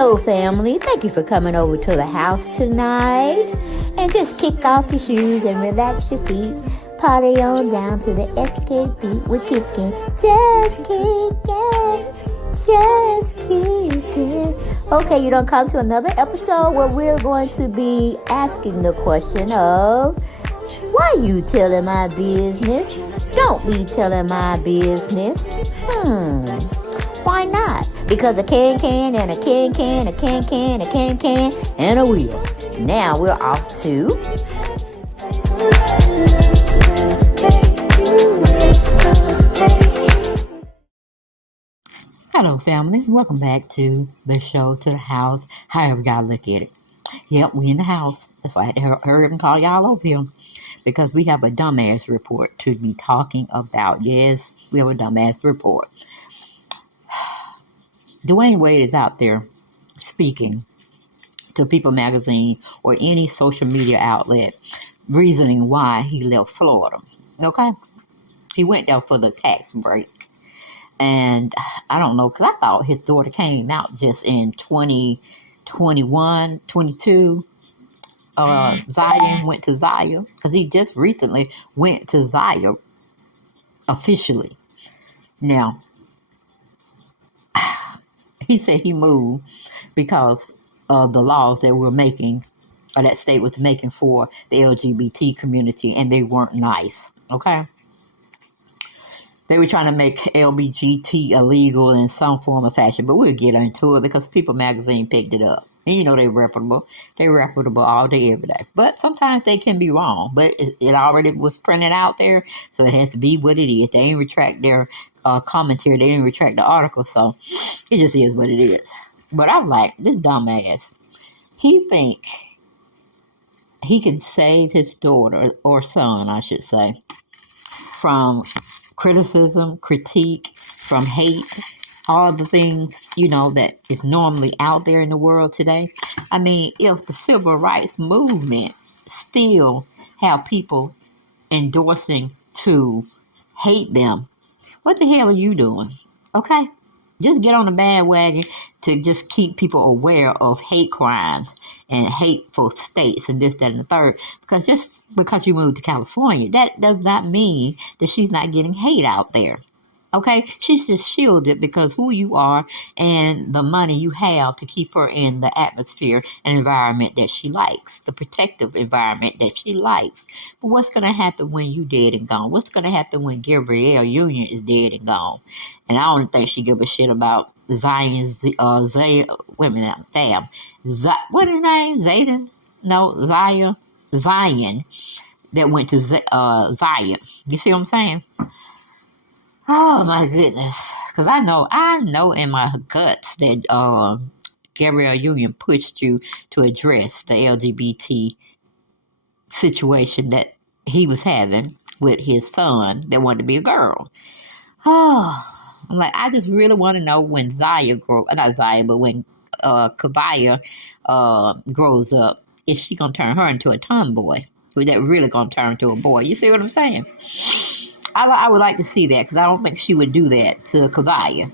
Hello, family. Thank you for coming over to the house tonight. And just kick off your shoes and relax your feet. Party on down to the SK beat. We're kicking. Just kicking. Just kicking. Okay, you don't come to another episode where we're going to be asking the question of, why you telling my business? Don't be telling my business. Why not? Because a can and a can, a can, and a wheel. Now we're off to... Hello, family. Welcome back to the show, to the house. However y'all look at it. Yep, we in the house. That's why I had to hurry up and call y'all over here. Because we have a dumbass report to be talking about. Yes, we have a dumbass report. DwayneWade is out there speaking to People Magazine or any social media outlet, reasoning why he left Florida. Okay? He went there for the tax break. And I don't know, because I thought his daughter came out just in 2021, 22. Zaya went to Zaya, because he just recently went to Zaya officially. Now, he said he moved because of the laws that we're making, or that state was making for the LGBT community, and they weren't nice, okay? They were trying to make LGBT illegal in some form or fashion, but we'll get into it because People Magazine picked it up. And you know they're reputable. They're reputable all day, every day. But sometimes they can be wrong. But it already was printed out there, so it has to be what it is. They didn't retract their commentary. They didn't retract the article, so it just is what it is. But I'm like, this dumbass, he think he can save his daughter, or son, I should say, from criticism, critique, from hate, all the things, that is normally out there in the world today. I mean, if the civil rights movement still have people endorsing to hate them, what the hell are you doing? Okay? Just get on the bandwagon to just keep people aware of hate crimes and hateful states and this, that, and the third. Because just because you moved to California, that does not mean that she's not getting hate out there. Okay? She's just shielded because who you are and the money you have to keep her in the atmosphere and environment that she likes, the protective environment that she likes. But what's going to happen when you dead and gone? What's going to happen when Gabrielle Union is dead and gone? And I don't think she give a shit about Zaya, wait a minute, damn. What her name? Zayden? No, Zaya. Zion that went to Zaya. You see what I'm saying? Oh my goodness. Because I know in my guts that Gabrielle Union pushed you to address the LGBT situation that he was having with his son that wanted to be a girl. Oh, I'm like, I just really want to know when Zaya when Kavaya grows up, is she going to turn her into a tomboy? Or is that really going to turn into a boy? You see what I'm saying? I would like to see that because I don't think she would do that to Kavaya.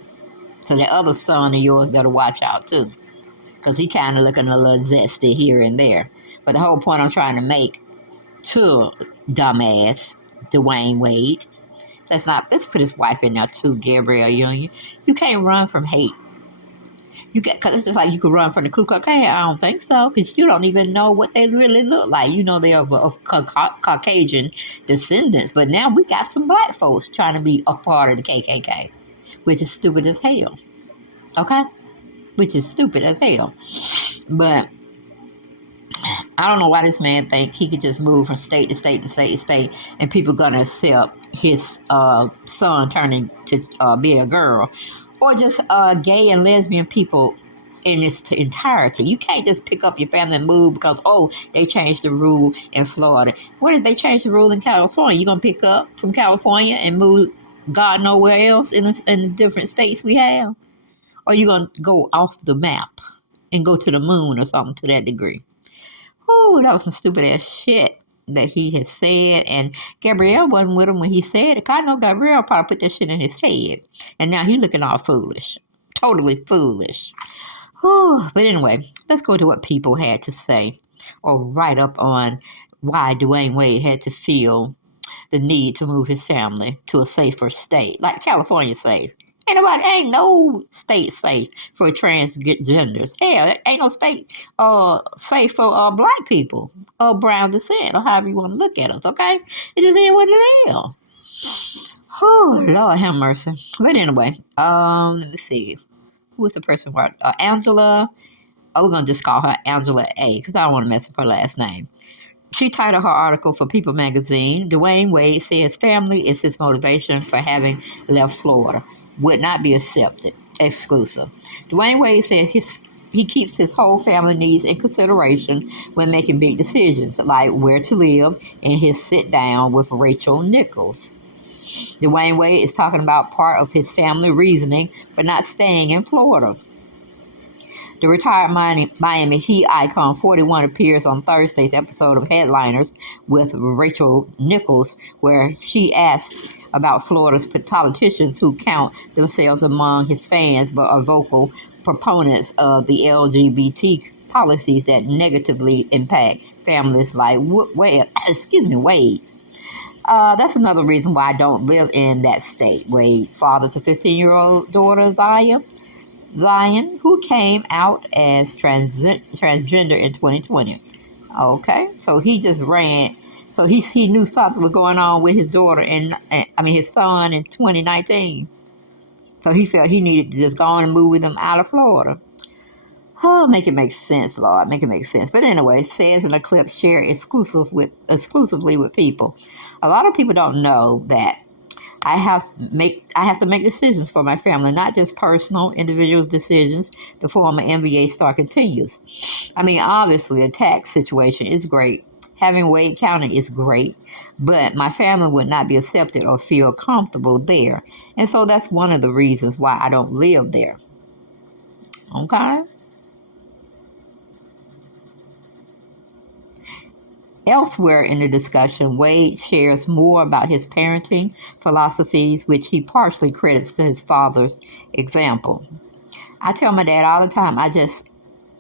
So that other son of yours better watch out too. Because he kind of looking a little zesty here and there. But the whole point I'm trying to make to dumbass DwayneWade, let's put his wife in there too, Gabrielle Union. You can't run from hate. Because it's just like you could run from the Ku Klux Klan. I don't think so, because you don't even know what they really look like. You know they're of Caucasian descendants, but now we got some black folks trying to be a part of the KKK, which is stupid as hell. Okay? Which is stupid as hell. But I don't know why this man think he could just move from state to state to state to state, and people gonna accept his son turning to be a girl. Or just gay and lesbian people in its entirety. You can't just pick up your family and move because, they changed the rule in Florida. What if they change the rule in California? You going to pick up from California and move God nowhere else in the different states we have? Or you going to go off the map and go to the moon or something to that degree? Oh, that was some stupid ass shit that he has said, and Gabrielle wasn't with him when he said it. I know Gabrielle probably put that shit in his head, and now he looking all foolish, totally foolish. Whew. But anyway, let's go to what people had to say or write up on why Dwayne Wade had to feel the need to move his family to a safer state, like California safe. Ain't no state safe for transgenders. Hell, ain't no state safe for black people or brown descent or however you want to look at us. Okay, it just is what it is. Oh Lord, have mercy. But anyway, let me see. Who is the person? Angela. Oh, we're gonna just call her Angela A. Because I don't want to mess up her last name. She titled her article for People magazine, Dwayne Wade says family is his motivation for having left Florida. Would not be accepted. Exclusive. Dwayne Wade said he keeps his whole family needs in consideration when making big decisions, like where to live and his sit down with Rachel Nichols. Dwayne Wade is talking about part of his family reasoning for not staying in Florida. The retired Miami Heat icon 41 appears on Thursday's episode of Headliners with Rachel Nichols, where she asks about Florida's politicians who count themselves among his fans but are vocal proponents of the LGBT policies that negatively impact families like Wade's. That's another reason why I don't live in that state. Wade, father to 15-year-old daughter Zaya, who came out as transgender in 2020. Okay, so he just ran. So he knew something was going on with his daughter his son in 2019. So he felt he needed to just go on and move with him out of Florida. Oh, make it make sense, Lord. Make it make sense. But anyway, it says in a clip shared exclusively with people. A lot of people don't know that I have to make decisions for my family, not just personal, individual decisions. The former NBA star continues. Obviously, a tax situation is great. Having Wade County is great, but my family would not be accepted or feel comfortable there. And so that's one of the reasons why I don't live there. Okay? Elsewhere in the discussion, Wade shares more about his parenting philosophies, which he partially credits to his father's example. I tell my dad all the time,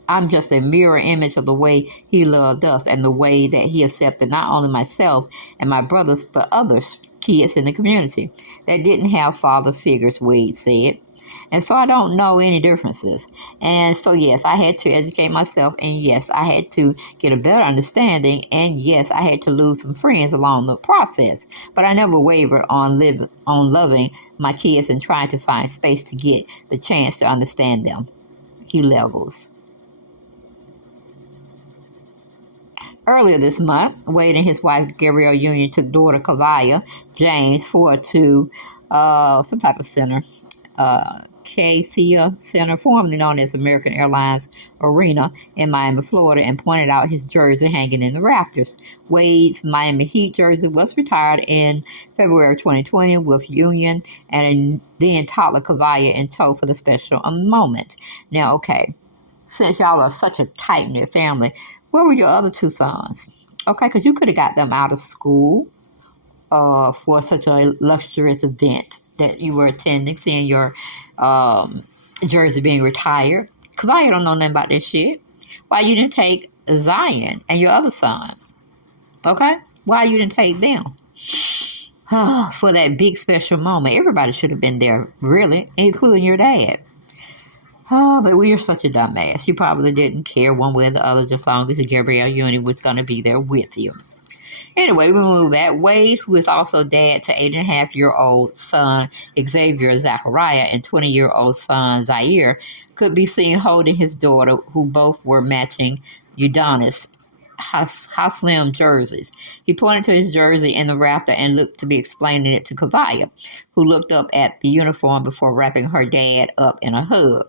I'm just a mirror image of the way he loved us and the way that he accepted not only myself and my brothers, but others, kids in the community that didn't have father figures, Wade said. And so I don't know any differences. And so, yes, I had to educate myself. And yes, I had to get a better understanding. And yes, I had to lose some friends along the process. But I never wavered on loving my kids and trying to find space to get the chance to understand them. He levels. Earlier this month, Wade and his wife Gabrielle Union took daughter Kavaya James Ford to some type of center. KCA Center, formerly known as American Airlines Arena in Miami, Florida, and pointed out his jersey hanging in the rafters. Wade's Miami Heat jersey was retired in February 2020 with Union and then toddler Kavaya in tow for the special moment. Now, okay, since y'all are such a tight-knit family, where were your other two sons? Okay, because you could have got them out of school for such a luxurious event that you were attending, seeing your jersey being retired. Because I don't know nothing about this shit. Why you didn't take Zion and your other son? Okay? Why you didn't take them? For that big special moment. Everybody should have been there, really, including your dad. But we are such a dumbass. You probably didn't care one way or the other, just as long as the Gabrielle Union was going to be there with you. Anyway, we move back. Wade, who is also dad to 8.5-year-old son Xavier Zachariah and 20-year-old son Zaire, could be seen holding his daughter, who both were matching Udonis Haslam jerseys. He pointed to his jersey in the rafter and looked to be explaining it to Kavaya, who looked up at the uniform before wrapping her dad up in a hug.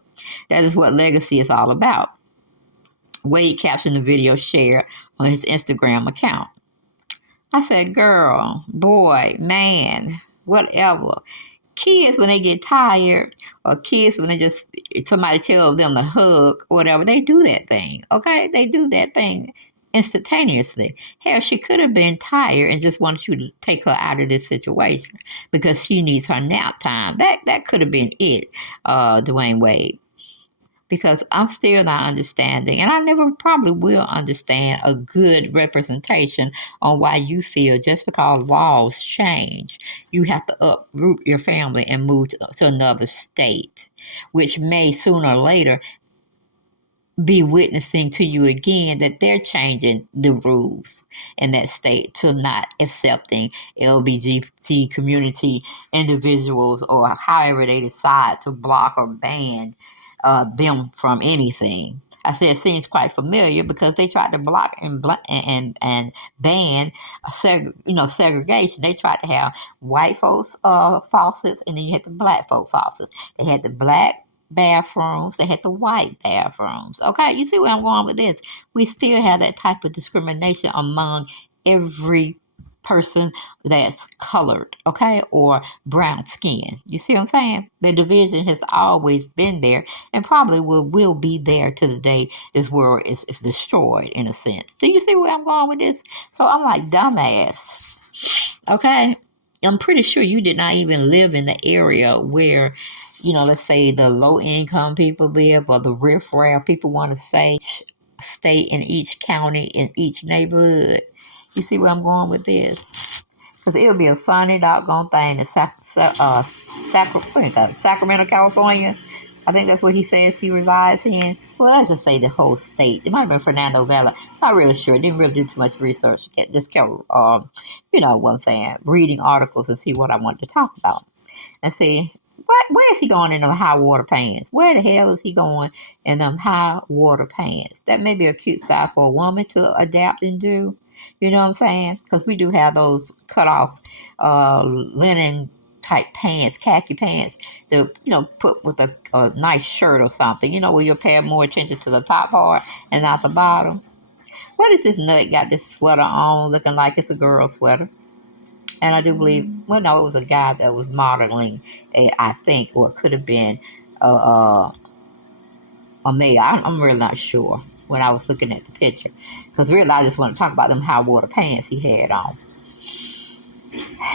That is what legacy is all about. Wade captioned the video shared on his Instagram account. I said, girl, boy, man, whatever. Kids, when they get tired, or kids, when somebody tells them to hug, or whatever, they do that thing, okay? They do that thing instantaneously. Hell, she could have been tired and just wanted you to take her out of this situation because she needs her nap time. That could have been it, Dwayne Wade. because I'm still not understanding, and I never probably will understand a good representation on why you feel just because laws change, you have to uproot your family and move to another state, which may sooner or later be witnessing to you again that they're changing the rules in that state to not accepting LGBT community individuals, or however they decide to block or ban them from anything. I say it seems quite familiar because they tried to block and ban segregation. They tried to have white folks faucets, and then you had the black folk faucets. They had the black bathrooms, they had the white bathrooms. Okay, you see where I'm going with this? We still have that type of discrimination among every person that's colored, okay, or brown skin. You see what I'm saying? The division has always been there, and probably will be there to the day this world is destroyed, in a sense. Do you see where I'm going with this? So I'm like, dumbass. Okay, I'm pretty sure you did not even live in the area where, let's say the low income people live, or the riffraff people want to say, state in each county, in each neighborhood. You see where I'm going with this? Because it'll be a funny doggone thing that Sacramento, California. I think that's where he says he resides in. Well, let's just say the whole state. It might have been Fernando Vela. Not really sure. Didn't really do too much research. Just kept, you know what I'm saying, reading articles to see what I wanted to talk about. And see, where is he going in them high water pants? Where the hell is he going in them high water pants? That may be a cute style for a woman to adapt and do. You know what I'm saying? Because we do have those cut off linen type pants, khaki pants, to put with a nice shirt or something. Where you'll pay more attention to the top part and not the bottom. What is this nut got this sweater on, looking like it's a girl sweater? And I do believe, well, no, it was a guy that was modeling, I think, or it could have been a male. I'm really not sure when I was looking at the picture. Because really, I just want to talk about them high water pants he had on.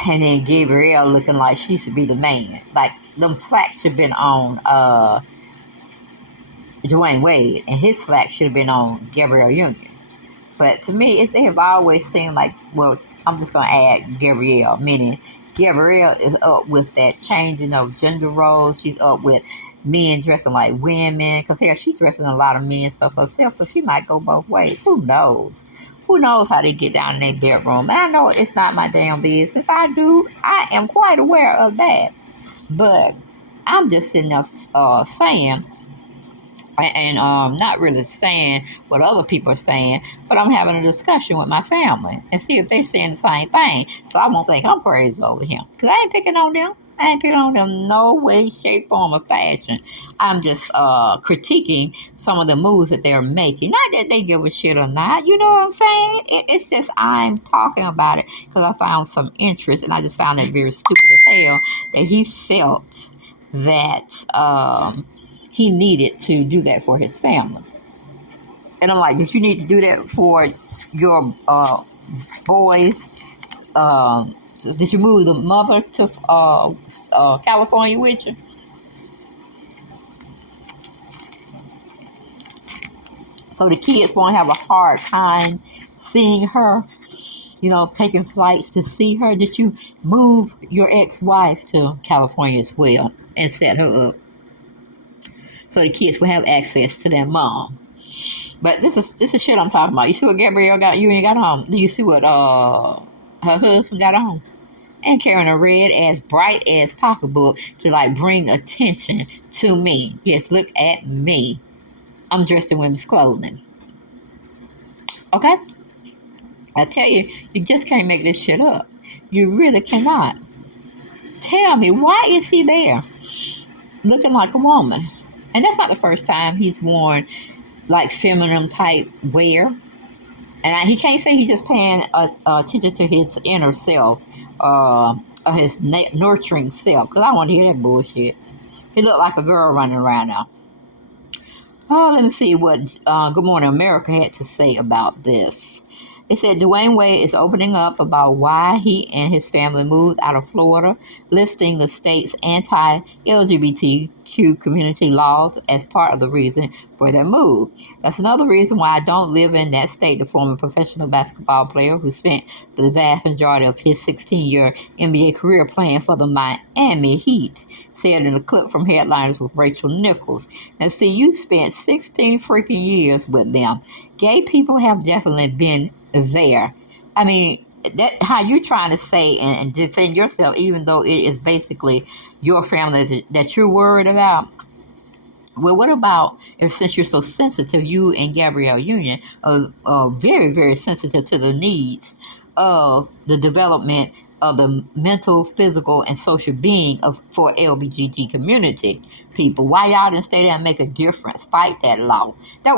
And then Gabrielle looking like she should be the man. Like, them slacks should have been on DwayneWade, and his slacks should have been on Gabrielle Union. But to me, they have always seemed like, well, I'm just going to add Gabrielle, meaning Gabrielle is up with that changing of gender roles. She's up with men dressing like women, because here she's dressing a lot of men stuff herself, so she might go both ways. Who knows? Who knows how they get down in their bedroom? And I know it's not my damn business. If I do, I am quite aware of that. But I'm just sitting there saying, and not really saying what other people are saying, but I'm having a discussion with my family and see if they're saying the same thing, so I won't think I'm crazy over him, because I ain't picking on them. I ain't picking on them no way, shape, form, or fashion. I'm just critiquing some of the moves that they're making. Not that they give a shit or not. You know what I'm saying? It's just I'm talking about it because I found some interest, and I just found it very stupid as hell that he felt that he needed to do that for his family. And I'm like, did you need to do that for your boys? Did you move the mother to California with you? So the kids won't have a hard time seeing her, taking flights to see her. Did you move your ex-wife to California as well and set her up so the kids will have access to their mom? But this is shit I'm talking about. You see what Gabrielle got? You ain't got on. Do you see what her husband got on? And carrying a red ass, bright ass pocketbook to like bring attention to me. Yes, look at me. I'm dressed in women's clothing. Okay? I tell you, you just can't make this shit up. You really cannot. Tell me, why is he there looking like a woman? And that's not the first time he's worn like feminine type wear. And he can't say he's just paying attention to his inner self, his nurturing self, because I want to hear that bullshit. He looked like a girl running around now. Oh, let me see what Good Morning America had to say about this. It said DwayneWade is opening up about why he and his family moved out of Florida, listing the state's anti-LGBTQ community laws as part of the reason for their move. That's another reason why I don't live in that state, the former professional basketball player who spent the vast majority of his 16-year NBA career playing for the Miami Heat said in a clip from Headliners with Rachel Nichols. Now, see, you spent 16 freaking years with them. Gay people have definitely been there. I mean, that how you trying to say and defend yourself, even though it is basically your family that you're worried about. Well, what about if, since you're so sensitive, you and Gabrielle Union are very, very sensitive to the needs of the development of the mental, physical, and social being of for LGBT community people? Why y'all didn't stay there and make a difference? Fight that law. That